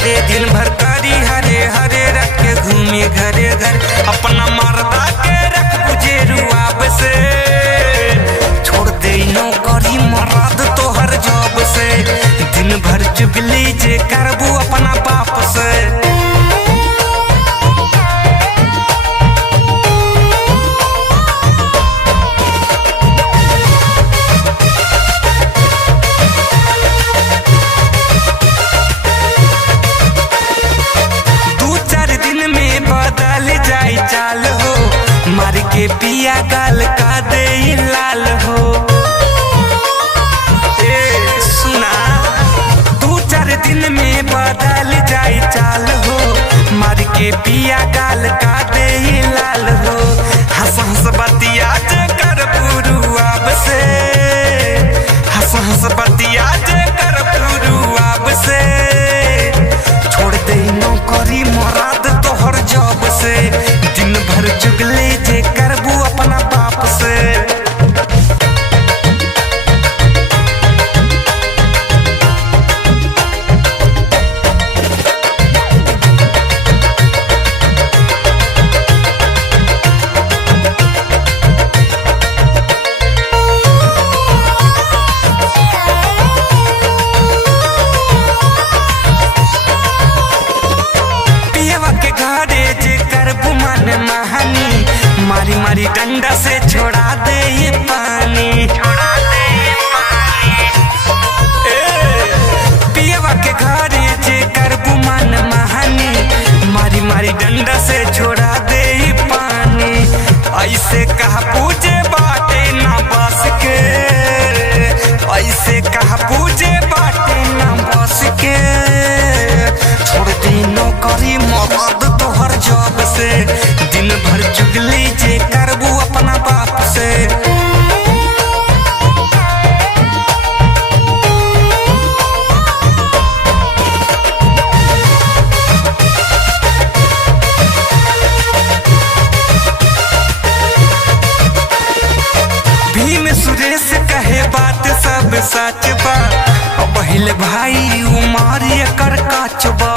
करे दिन भर करी हरे हरे रख के घूमी घरे घर अपना मर्दा के रख बुझे रुआब से छोड़ दे नौकरी मर्द तोहर जॉब से दिन भर चुगली जे करबू अपना बाप से। चाल हो मार के पिया गाल का दे लाल हो सुना 2-4 दिन में बदल जाए चाल हो मार के पिया गाल का दे लाल हो हंस हंस बतिया जे कर पुरुआब से हंस हंस बतिया जे कर पुरुआब से छोड़ दे नौकरी मर्द तोहर जॉब से दिन भर चुगली जे करबू अपना बाप से। मारी मारी डंडा से छोड़ा दे ये पानी पियवा के घरे जे करबू मन महानी मारी मारी डंडा से छोड़ा दे ये पानी ऐसे कहा पूजे बाटे ना बस के ऐसे कहा पूजे बाटे ना बस के छोड़ दे नौकरी मर्द तोहर जॉब से दिन भर चुगली जे करबू अपना बाप से। भीम सुरेश कहे बात सब सच बा पहले भाई उमर एकर काच बा।